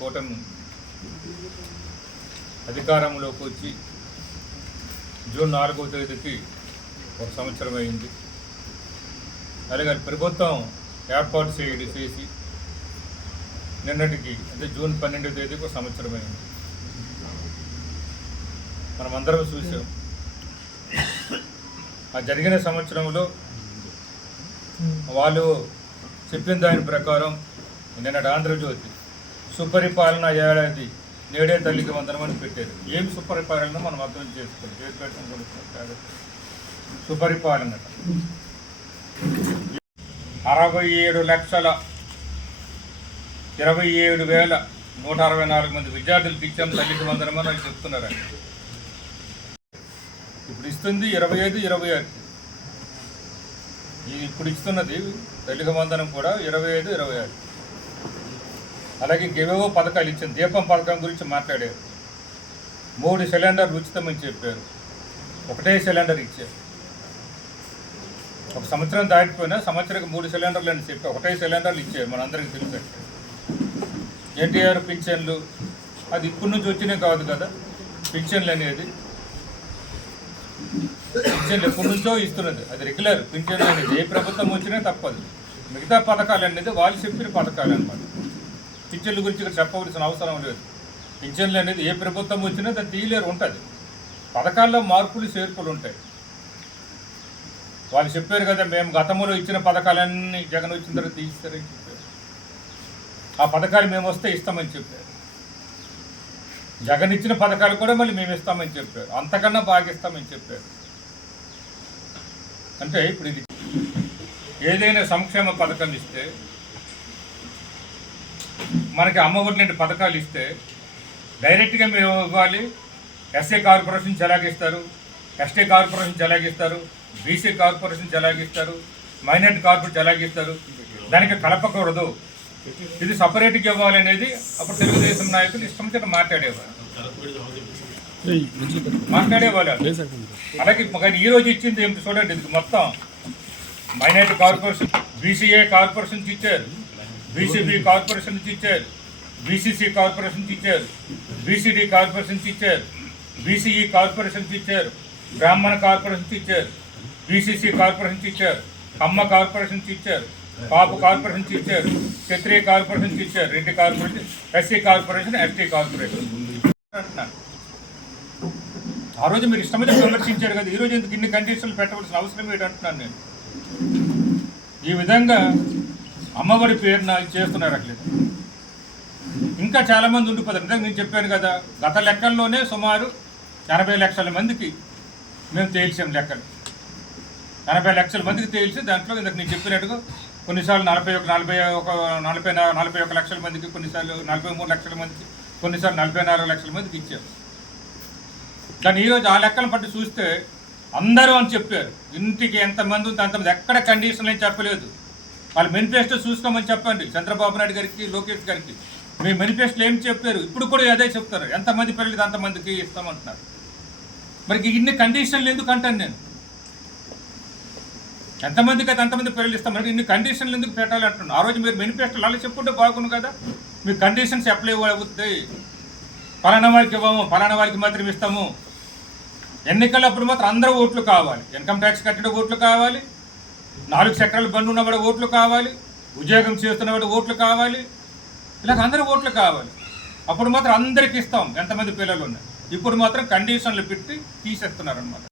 కూటమి అధికారంలోకి వచ్చి జూన్ 4వ తేదీకి ఒక సంవత్సరం అయింది. అలాగే ప్రభుత్వం ఏర్పాటు చేసి నిన్నటికి అంటే జూన్ 12వ తేదీకి ఒక సంవత్సరం అయింది. మనమందరం చూసాం. ఆ జరిగిన సంవత్సరంలో వాళ్ళు చెప్పిన దాని ప్రకారం నిన్నటి ఆంధ్రజ్యోతి సుపరిపాలన ఏడాది నేడే తల్లికి వందనమని పెట్టారు. ఏం సుపరిపాలన మనం అర్థం చేసుకోవాలి. చేతి పెట్టడం సుపరిపాలన 67,27,164 మంది విద్యార్థులకు ఇచ్చాం తల్లికి వందనమని అని చెప్తున్నారండి. ఇప్పుడు ఇస్తుంది 25-26. ఇప్పుడు ఇస్తున్నది తల్లికి వందనం కూడా 25-26. అలాగే ఇంకేవేవో పథకాలు ఇచ్చింది. దీపం పథకం గురించి మాట్లాడారు. 3 సిలిండర్లు ఉచితమని చెప్పారు. ఒకటే సిలిండర్ ఇచ్చారు. ఒక సంవత్సరం దాటిపోయినా సంవత్సరానికి 3 సిలిండర్లు అని చెప్పి ఒకటే సిలిండర్లు ఇచ్చారు. మనందరికీ తెలుసు. ఎన్టీఆర్ పింఛన్లు అది ఇప్పటి నుంచి వచ్చినాయి కాదు కదా. పింఛన్లు అనేది పింఛన్లు ఎప్పటి నుంచో ఇస్తున్నది. అది రెగ్యులర్ పింఛన్లు అనేది ఏ ప్రభుత్వం వచ్చినా తప్పదు. మిగతా పథకాలు అనేది వాళ్ళు చెప్పిన పథకాలు అన్నమాట. పింఛన్ల గురించి ఇక్కడ చెప్పవలసిన అవసరం లేదు. పింఛన్లు అనేది ఏ ప్రభుత్వం వచ్చినా దాన్ని తీయలేరు ఉంటుంది. పథకాల్లో మార్పులు చేర్పులు ఉంటాయి. వాళ్ళు చెప్పారు కదా, మేము గతంలో ఇచ్చిన పథకాలన్నీ జగన్ వచ్చిన తర్వాత తీస్తారని చెప్పారు. ఆ పథకాలు మేము వస్తే ఇస్తామని చెప్పారు. జగన్ ఇచ్చిన పథకాలు కూడా మళ్ళీ మేము ఇస్తామని చెప్పారు. అంతకన్నా బాగా ఇస్తామని చెప్పారు. అంటే ఇప్పుడు ఇది ఏదైనా సంక్షేమ పథకం ఇస్తే మనకి అమ్మఒడి లాంటి పథకాలు ఇస్తే డైరెక్ట్గా మేము ఇవ్వాలి. ఎస్ఏ కార్పొరేషన్ ఎలాగిస్తారు, ఎస్టీ కార్పొరేషన్ ఎలాగిస్తారు, బీసీ కార్పొరేషన్ ఎలాగిస్తారు, మైనార్టీ కార్పొరేషన్ ఎలాగిస్తారు. దానికి కలపకూడదు, ఇది సపరేట్గా ఇవ్వాలి అనేది అప్పుడు తెలుగుదేశం నాయకులు ఇష్టం చేత మాట్లాడేవారు. అలాగే కానీ ఈరోజు ఇచ్చింది ఏమిటి చూడండి. ఇది మొత్తం మైనార్టీ కార్పొరేషన్, బీసీఏ కార్పొరేషన్కి ఇచ్చారు, బీసీబీ కార్పొరేషన్కి ఇచ్చారు, బీసీసీ కార్పొరేషన్కి ఇచ్చారు, బీసీడీ కార్పొరేషన్కి ఇచ్చారు, బీసీఈ కార్పొరేషన్కి ఇచ్చారు, బ్రాహ్మణ కార్పొరేషన్కి ఇచ్చారు, బీసీసీ కార్పొరేషన్కి ఇచ్చారు, కమ్మ కార్పొరేషన్కి ఇచ్చారు, కాపు కార్పొరేషన్కి ఇచ్చారు, క్షత్రియ కార్పొరేషన్కి ఇచ్చారు, Reddy corporation, SC corporation, ST corporation అంటున్నాను. ఆ రోజు మీరు ఇష్టమైతే విమర్శించారు కదా. ఈరోజు ఎందుకు ఇన్ని కండిషన్లు పెట్టవలసిన అవసరం ఏంటంటున్నాను నేను. ఈ విధంగా అమ్మఒడి పేరున చేస్తున్నారు. అట్లేదు ఇంకా చాలామంది ఉండిపోతారు. నేను చెప్పాను కదా, గత లెక్కల్లోనే సుమారు 80 లక్షల మందికి మేము తేల్చాం లెక్కలు. 80 లక్షల మందికి తేల్చి దాంట్లో ఇందాక నేను చెప్పినట్టుగా కొన్నిసార్లు 41 లక్షల మందికి, కొన్నిసార్లు 43 లక్షల మందికి, కొన్నిసార్లు 44 లక్షల మందికి ఇచ్చాం. కానీ ఈరోజు ఆ లెక్కలను పట్టి చూస్తే అందరూ అని చెప్పారు. ఇంటికి ఎంతమంది ఉంది అంతమంది, ఎక్కడ కండిషన్లు ఏం చెప్పలేదు. వాళ్ళు మేనిఫెస్టో చూసుకోమని చెప్పండి చంద్రబాబు నాయుడు గారికి, లోకేష్ గారికి. మీ మేనిఫెస్టోలో ఏం చెప్పారు, ఇప్పుడు కూడా అదే చెప్తారు. ఎంతమంది పిల్లలు అంతమందికి ఇస్తామంటున్నారు. మరి ఇన్ని కండిషన్లు ఎందుకు అంటాను నేను. ఎంతమందికి అయితే అంతమంది పిల్లలు ఇస్తాం, మరి ఇన్ని కండిషన్లు ఎందుకు పెట్టాలి అంటున్నాను. ఆ రోజు మీరు మేనిఫెస్టోలు అలా చెప్పుకుంటే బాగుండు కదా. మీ కండిషన్స్ అప్లై అవుతాయి. పలానా వారికి ఇవ్వము, పలానా వారికి మాత్రం ఇస్తాము. ఎన్నికలప్పుడు మాత్రం అందరూ ఓట్లు కావాలి. ఇన్కమ్ ట్యాక్స్ కట్టిన ఓట్లు కావాలి, 4 చక్రాల బండి ఉన్నవాడు ఓట్లు కావాలి, ఉద్యోగం చేస్తున్నవాడు ఓట్లు కావాలి, ఇలాగ అందరూ ఓట్లు కావాలి. అప్పుడు మాత్రం అందరికి ఇస్తాం ఎంతమంది పిల్లలు ఉన్నాయి. ఇప్పుడు మాత్రం కండిషన్లు పెట్టి తీసేస్తున్నారు అన్నమాట.